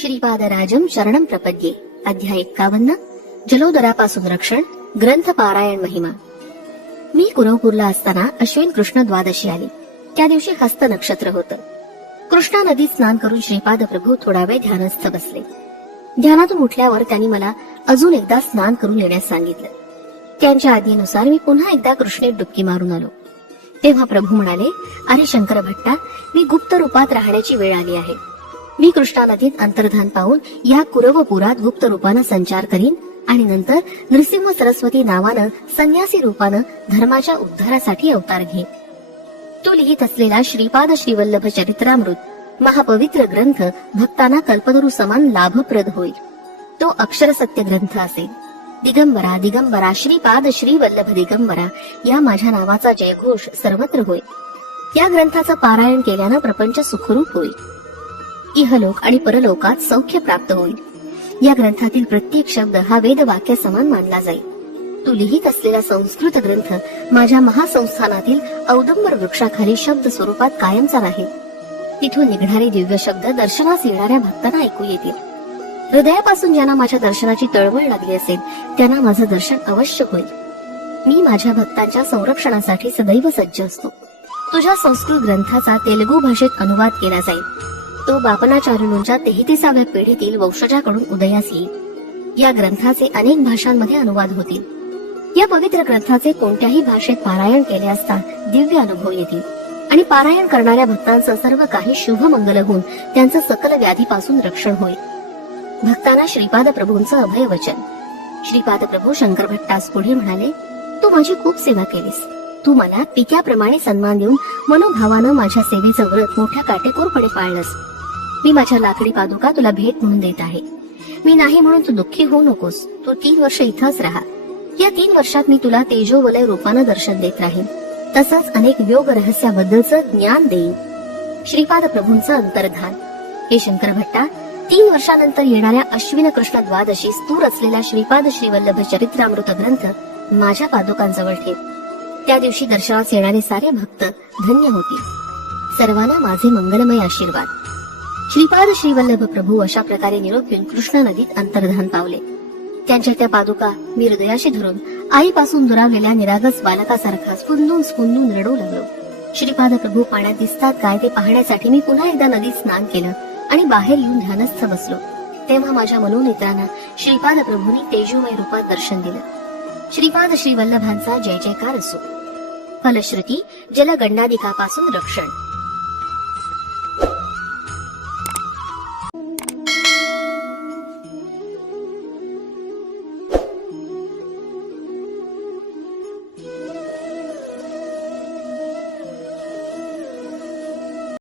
श्रीपादराजम शरणम प्रपद्ये. अध्याय एक्कावन्न जलोदरापासून रक्षण. ग्रंथ पारायण महिमा. मी कुरवपूरला असताना अश्विन कृष्ण द्वादशी आली. त्या दिवशी हस्त नक्षत्र होतं. कृष्णा नदीत स्नान करून श्रीपाद प्रभू थोडा वेळ ध्यानस्थ बसले. ध्यानातून उठल्यावर त्यांनी मला अजून एकदा स्नान करून येण्यास सांगितलं. त्यांच्या आज्ञेनुसार मी पुन्हा एकदा कृष्णेत डुबकी मारून आलो. तेव्हा प्रभू म्हणाले अरे शंकर भट्टा मी गुप्त रूपात राहण्याची वेळ आली आहे. मी कृष्णा नदीत अंतर्धान पाहून या कुरवपुरात गुप्त रूपानं संचार करीन आणि नंतर नृसिंह सरस्वती नावानं संन्यासी रूपानं धर्माच्या उद्धारासाठी अवतार घेईन. तू लिहित असलेला श्रीपाद श्रीवल्लभ चरित्रामृत महापवित्र ग्रंथ भक्तांना कल्पतरू समान लाभप्रद होईल. तो अक्षर सत्य ग्रंथ असेल. दिगंबरा दिगंबरा श्रीपाद श्री वल्लभ दिगंबरा या माझ्या नावाचा जयघोष सर्वत्र होईल या ग्रंथाचं पारायण केल्यानं प्रपंच सुखरूप होईल. इहलोक आणि परलोकात सौख्य प्राप्त होईल. या ग्रंथातील प्रत्येक शब्द हा वेद वाक्य समान मानला जाईल. तू लिहित असलेला संस्कृत ग्रंथ माझ्या महासंस्थानातील औदंबर वृक्षाखाली शब्द स्वरूपात कायमचा राहील. तिथून निघणारे दिव्य शब्द दर्शनास येणाऱ्या भक्तांना ऐकू येतील. हृदयापासून ज्यांना माझ्या दर्शनाची तळमळ लागली असेल त्यांना माझं दर्शन अवश्य होईल. मी माझ्या भक्तांच्या संरक्षणासाठी सदैव सज्ज असतो. तुझ्या संस्कृत ग्रंथाचा तेलुगू भाषेत अनुवाद केला जाईल. तो बापनाचार्यूंच्या तेहतीसाव्या पिढीतील वंशजाकडून उदयास. येईल या ग्रंथाचे अनेक भाषांमध्ये अनुवाद होतील. या पवित्र ग्रंथाचे कोणत्याही भाषेत पारायण केले असता दिव्य अनुभव येतील. आणि पारायण करणाऱ्या भक्तांचं सर्व काही शुभ मंगल होऊन त्यांचं सकल व्याधीपासून रक्षण होईल. भक्तांना श्रीपाद प्रभूंचं अभय वचन. श्रीपाद प्रभू शंकर भट्टास पुढे म्हणाले तू माझी खूप सेवा केलीस. तू मला पित्याप्रमाणे सन्मान देऊन मनोभावानं माझ्या सेवेचं व्रत मोठ्या काटेकोरपणे पाळलंस. मी माझ्या लाकडी पादुका तुला भेट म्हणून देत आहे. मी नाही म्हणून तू दुःखी होऊ नकोस. तू तीन वर्ष इथंच राहा. या तीन वर्षात मी तुला तेजोवलय रूपानं दर्शन देत राहीन. तसंच अनेक योग रहस्याबद्दलचं ज्ञान देईन. श्रीपाद प्रभूंचं अंतर्धान. हे शंकर भट्टा तीन वर्षानंतर येणाऱ्या अश्विन कृष्ण द्वादशीस तू रचलेला श्रीपाद श्रीवल्लभ चरित्रामृत ग्रंथ माझ्या पादुकांजवळ ठेव. त्या दिवशी दर्शनास येणारे सारे भक्त धन्य होतील. सर्वांना माझे मंगलमय आशीर्वाद. श्रीपाद श्रीवल्लभ प्रभू अशा प्रकारे निरोप घेऊन कृष्णा नदीत अंतर्धान पावले. त्यांच्या त्या पादुका मी हृदयाशी धरून आईपासून दुरावलेल्या निरागस बालकासारखा स्पुंदून स्पुंदून रडू लागलो. श्रीपाद प्रभू पाण्यात दिसतात काय ते पाहण्यासाठी मी पुन्हा एकदा नदीत स्नान केलं आणि बाहेर येऊन ध्यानस्थ बसलो. तेव्हा माझ्या मनोनेत्रांना श्रीपाद प्रभूंनी तेजोमय रूपात दर्शन दिलं. श्रीपाद श्रीवल्लभांचा जय जयकार असो. फलश्रुती जलगंडाधिकापासून रक्षण.